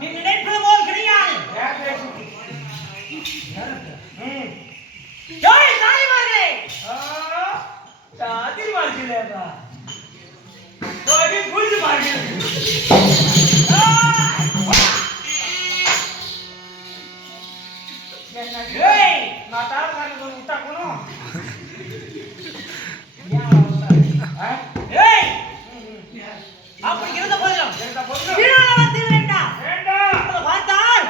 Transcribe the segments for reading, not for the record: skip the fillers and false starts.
நீ நினைப்பது போல் கிடையாது. அப்படி இருந்த போதிலும் வீணானவத்தில் வேண்டாம். பார்த்தால்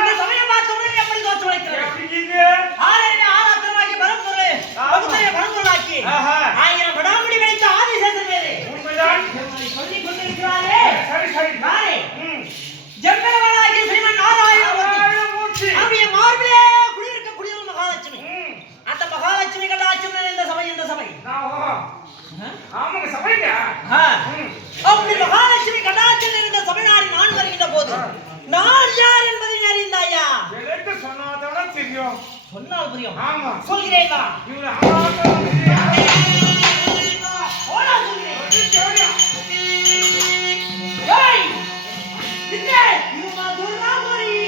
இந்த சமயம் பார்த்தவர்கள் எப்படி தோற்று வைக்கிறது? ஆலயமே ஆராத்தனமாக்கி பரம்பொருளே பகுத்தறிய பரம்பொருளாக்கி 1000 படாமுடி வைத்த ஆதிசேஷன் வேறு சொல்லிக் கொண்டிருக்கிறாரே. நானே ஜம்பரவனாகி ஸ்ரீமன் நாராயணமூர்த்தி அவருடைய மார்பிலே குடியிருக்கக்கூடிய மகாலட்சுமி. அந்த மகாலட்சுமி கடாட்சம் இந்த சபை ஆமாங்க சபைங்க. அப்படி மகாலட்சுமி கடாட்சம் இருந்த சபைநாடி நான் வருகின்ற போது நான் யார் என்பதை அறிந்தாயா? எனக்கு சொன்னாதான் தெரியும். சொன்னால் புரியும். ஆமா சொல்கிறேன் வா. இவரு ஆமா ஓடா சொல்கிறேன். ஏய் இந்த யுமா துர்ராமரி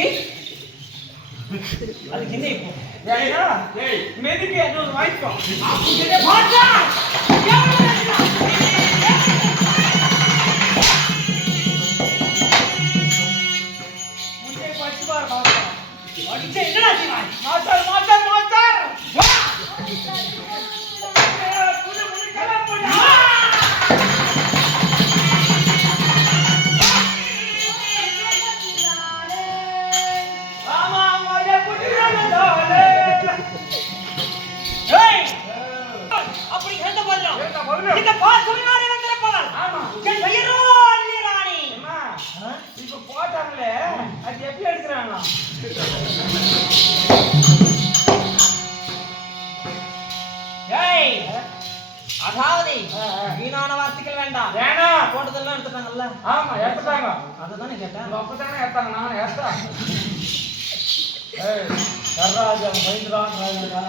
அதுக்கு அதுக்கு என்ன இப்போ ஏய்யா ஏய் மெதுக்கு என்ன வாய்க்கோ அப்படியே பாத்தா முன்னே பச்சு பார் பாத்தா அடிச்சே என்னடா செய்வாய் மாஸ்டர் மாஸ்டர் மாஸ்டர் வா புடி புடி கலா புடி ஆமா மாலே புடி ராலே ஏய் அப்படி கேட்ட போறோம் ஏண்டா பவுல இந்த பாசுனாரே வந்திருப்பவள் ஆமா என் பெயரோ அல்லிராணி அம்மா இப்ப போட்டாங்களே அது எப்படி எடுக்கறாங்க ஏய் அதாவது வீணான வார்த்தைகள் வேண்டாம் வேணாம் போட்டதெல்லாம் எடுத்துட்டாங்கல்ல ஆமா எடுத்துட்டாங்க அதுதானே கேட்டேன் உங்க அப்பதானே எடுத்தாங்க நான் எடுத்தா ஏய் சர்ராஜா மைந்திரான் ராஜா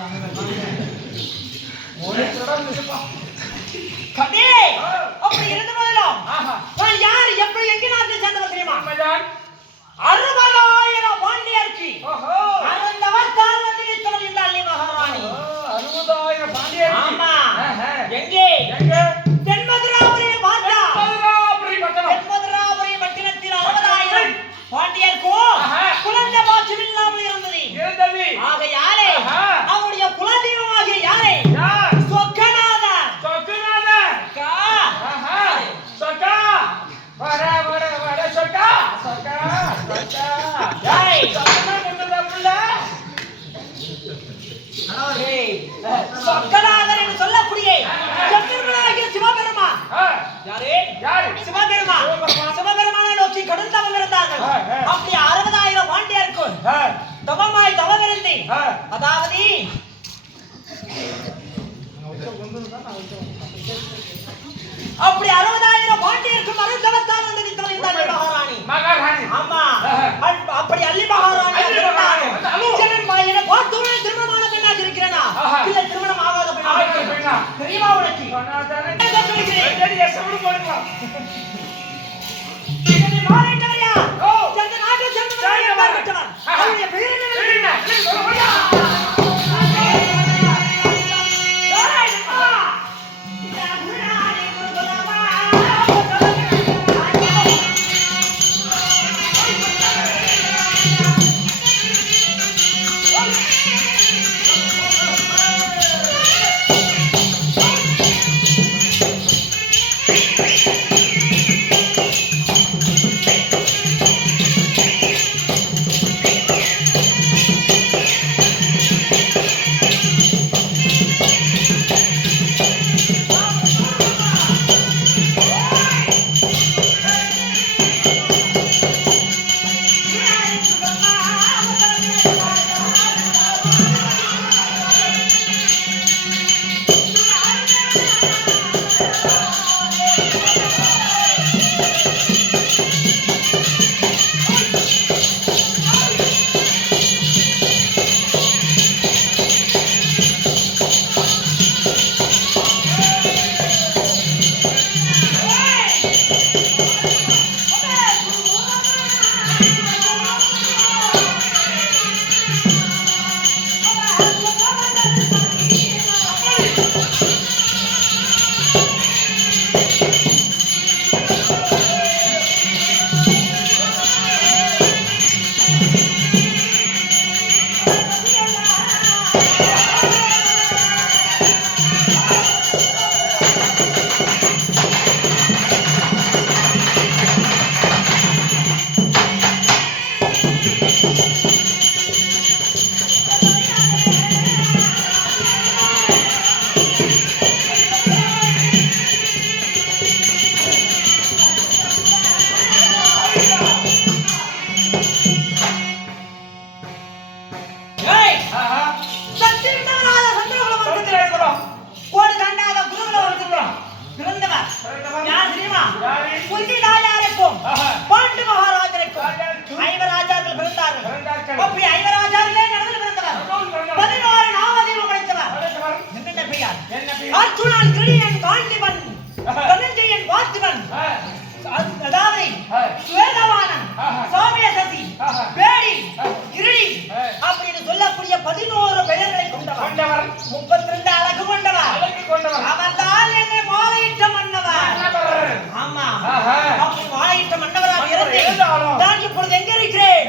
ஒரே தடவை நிப்பா கண்ணே அப்படி இருந்த போதிலும் ஆஹா நான் யார் எப்படி எங்க நாட்டில் சேர்ந்தவன் தெரியுமா அம்மஜான் 60,000 பாண்டியர்க்கு ஓஹோ அருந்தவர் கால் வந்து நிற்கிறவள் இந்த அல்லி மகாராணி 60,000 பாண்டியர் ஆமா ஆஹா எங்கே எங்க தென்மதுராபுரியில் பார்த்தா மதுராபுரி பட்டணம் தென்மதுராபுரி பட்டினத்தில் 60,000 பாண்டியர்க்கோ ஆஹா. குழந்தை பாக்கியம் இல்லாமல் இருந்தது இருந்தது ஆகையாலே ஆஹா. அவருடைய குலதெய்வமாகிய யாரே யார் சொக்கநாதர் சொக்கநாத அக்கா. ஆஹா சொக்கா வர வர வர சொக்கா சொக்கா சொக்கா ஏய். சொக்கனா கொண்டதா புள்ள ஏய், சொக்கநாதர் என்று சொல்லக்கூடிய எம்பெருமானாகிய சிவபெருமான் யாரே யாரு சிவபெருமான் சிவபெருமானை நோக்கி கடும் தவம் இருந்தார்கள் அப்படி 60,000 பாண்டியருக்கு தவமாய் தவம் இருந்து அதாவது அப்படி 60,000 பாண்டியருக்கு மறுதவத்தால் வந்து நிற்கிறார் இந்த அல்லி மகாராணி மகாராணி ஆமா அப்படி அல்லி மகாராணி அல்லி மகாராணி. என்னை பார்த்தோன்னே திருமணமான பெண்ணாக இருக்கிறேனா ஆஹா. இல்ல திருமணம் ஆகாத ஆகாத பெண்ணாக பெண்ணா? தெரியுமா உனக்கு சொன்னாதானே என்ன சொல்லுகிறேன்? ரெடி எஸ்எம் போடுங்க என்னை மாறிட்டவர் யார்? ஓ. இந்த நாட்டை சேர்ந்தவர் யார் பார்க்கட்டவன்? ஆஹா. அவருடைய பெயர் என்ன? சரிண்ணா சொல்லுங்க ஏய், அம்மா. இந்த குருநாதே குருகுலமா. 32 அழகு கொண்டவர். அழகு கொண்டவர். அவர்தான் என்னை மாலையிட்ட மன்னவர். ஆமா. அப்படி மாலையிட்ட மன்னவராக இருந்தாலும் நான் இப்பொழுது எங்க இருக்கிறேன்?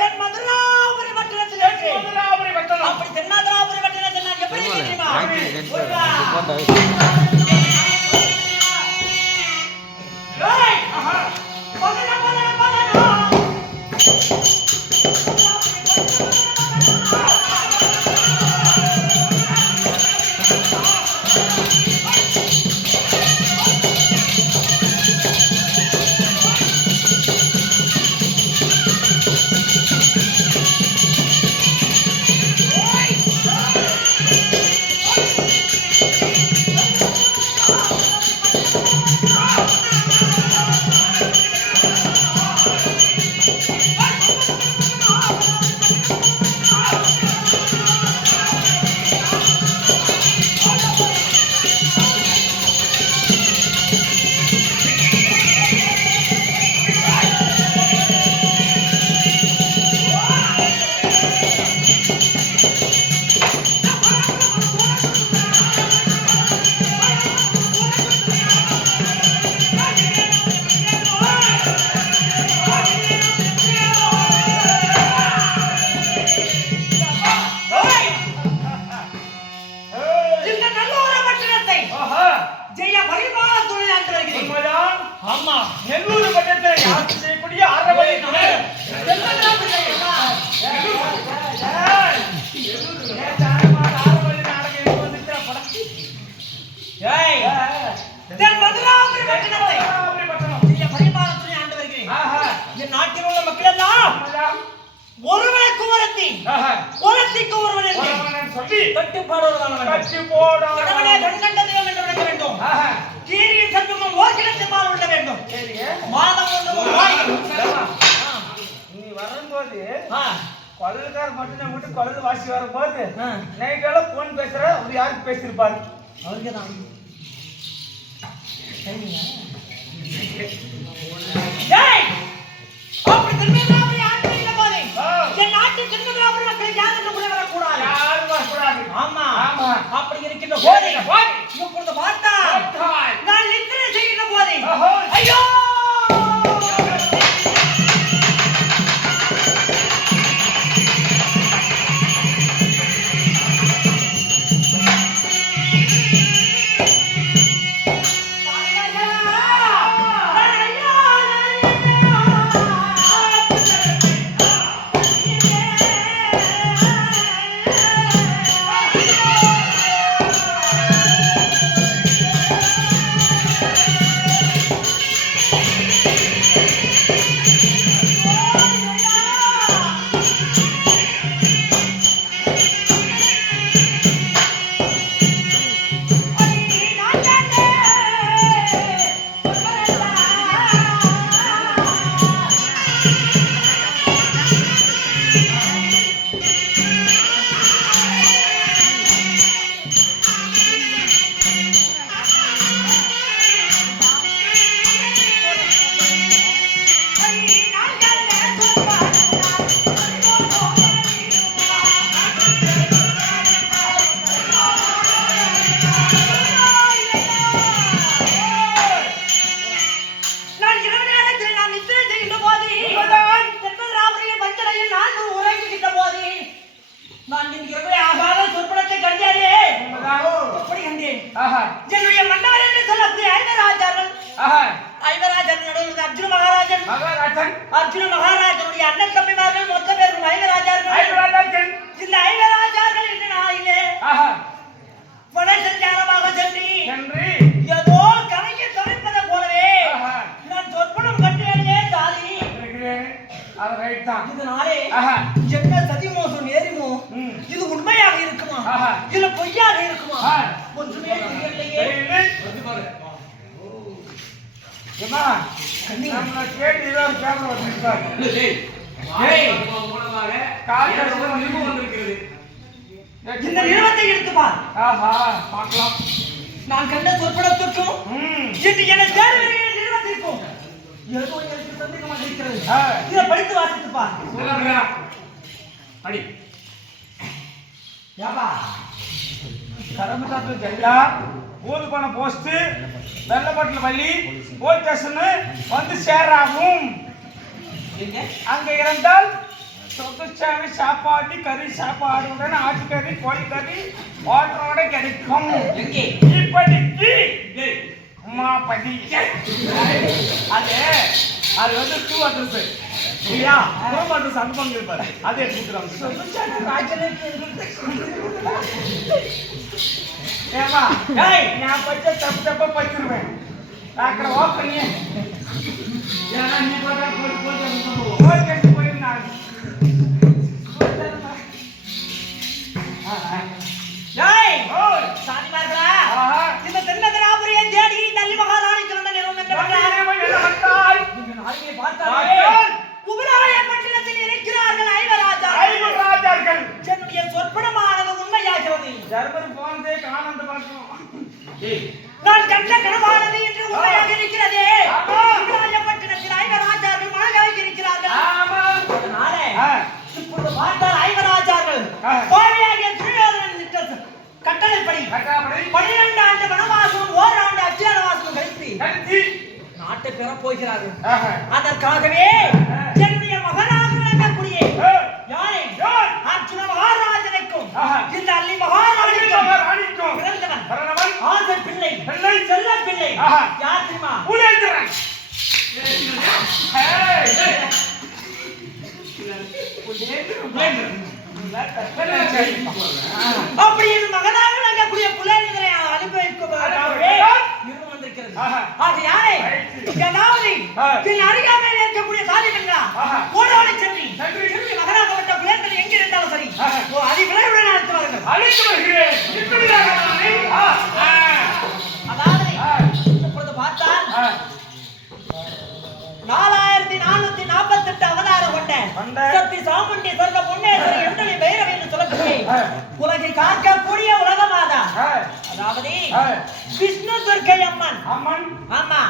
தென் மதுராபுரி பட்டணத்தில் இருக்கிறேன். மதுராபுரி பட்டணம். அப்படி தென் மதுராபுரி பட்டணத்தில் நான் எப்படி தெரியுமா? ஆமா, நெல்லூர் பட்டணத்தில் யாருக்கு செய்யக்கூடிய அறவழி துணை. நாட்டில் உள்ள மக்கள் எல்லாம் ஒருவனுக்கு ஒருத்திக்கு ஒருவன் சொல்லி கட்டுப்பாடு கண்கண்ட தெய்வம் என்று விளக்க வேண்டும். கீரியின் சத்துவம் ஓர்கிடத்தில் பால் உள்ள வேண்டும். மாதம் நீ வரும்போது கொள்ளக்கார் மட்டும் விட்டு கொள்ளு வாசி வரும்போது நைட்டெல்லாம் போன் பேசுற அவர் யாருக்கு பேசியிருப்பாரு? அவருக்கு தான் அப்படி இருக்கின்ற போதை இப்பொழுது பார்த்தா நான் நித்திரை செய்கின்ற போதை ஐயோ என்னுடைய மன்னவர் என்று சொல்லக்கூடிய ஐவராஜன் நடுவில் அர்ஜுன மகாராஜன் அர்ஜுன மகாராஜனுடைய அண்ணன் தம்பிமார்கள் மொத்த பேரும் ஐவராஜர்கள். இந்த ஐவராஜர்கள் இந்த நாளிலே படை சஞ்சாரமாக சென்று ஏதோ கலைக்கு தவிர்ப்பதை போலவே நான் சொற்பனம் கட்டியே தாலி இதனாலே என்ன சதி மோசம் நேரிமோ இது உண்மையாக இருக்குமா இல்ல பொய்யாக இருக்குமா ஒன்றுமே தெரியலையே. இந்த நிறுவனத்தை எடுத்துப்பார் நான் கண்ட சொற்படத்திற்கும் இன்று என்னை தேடி வருகிற நிறுவனத்திற்கும் ஏதோ எனக்கு சந்தேகமாக இருக்கிறது. இதை படித்து வாசித்துப்பார். ஏப்பா கரமசாத்துல ஜெயிலா ஊதுபண போஸ்ட் வெள்ளப்பட்டில் பள்ளி போலீஸ் ஸ்டேஷன் வந்து சேராகும். எங்க அங்க இருந்தால் சொத்துச்சாமி சாப்பாடு கறி சாப்பாடுடன் ஆட்டுக்கறி கோழிக்கறி வாட்டரோட கிடைக்கும். எங்கே இப்படிக்கு அம்மா படிக்க அது வந்து டூ அட்ரஸ் இல்லையா? ஹோம் அட்ரஸ் அனுப்பங்க இருப்பாரு அது எடுத்துக்கிறோம். சொத்துச்சாமி ராஜனுக்கு ஏமா ஏய் நான் பச்சை தப்பு தப்பா பச்சிருவேன் அక్కడ ஓப்பன் ஏன்னா நீ போட்டா போய் கட்டி போயிருந்தாங்க. ஏய் சாதிமார்களா இந்த தென்னகராபுரியை தேடி தள்ளி மகாராணிக்கு வந்த நேரம் என்ன பண்றாய்? நீங்க நாளைக்கு பார்த்தாலே உபராய பட்டணத்தில் இருக்கிறார்கள் ஐவராஜார்கள். என்னுடைய சொற்பனமானது உண்மையாகிறது. ஜெர்மனி போனதே காணாம பார்க்கணும். நான் கண்ட கனவானது என்று உண்மையாக இருக்கிறதே. உபராய பட்டணத்தில் ஐவராஜார்கள் மழகாய் இருக்கிறார்கள். அதனாலே இப்பொழுது பார்த்தால் ஐவராஜார்கள் கோழையாகிய துரியோதனன் கட்டளைப்படி 12 ஆண்டு வனவாசம் ஓராண்டு அஜ்ஞானவாசம் கழித்து நாட்டை பெறப் போகிறார்கள். அதற்காகவே என்னுடைய மகனாக விளங்கக்கூடிய யாரை அர்ஜுன மகாராஜனுக்கும் இந்த அல்லி மகாராணிக்கும் பிறந்தவன் ஆசை பிள்ளை செல்ல பிள்ளை யார் தெரியுமா? அப்படி என் மகனாக விளங்கக்கூடிய புலேந்திரனை அனுப்பி வைப்பதற்காகவே இருந்து வந்திருக்கிறது. ஆக யாரை அதாவது என் அருகாமையில் இருக்கக்கூடிய சாதிகளா ஓடோடி சென்றி மகனாகப்பட்ட புலேந்திரன் எங்க இருந்தாலும் சரி அதி விரைவுடன் அழைத்து வருகிறேன். அதாவது இப்பொழுது பார்த்தால் 4448 அவதாரம் கொண்ட சக்தி சாமுண்டி சொர்க்க புண்ணேஸ்வரி எண்டலி பைரவி என்று சொல்லக்கூடிய உலகை காக்கக்கூடிய உலக மாதா அதாவது விஷ்ணு துர்க்கை அம்மன். ஆமா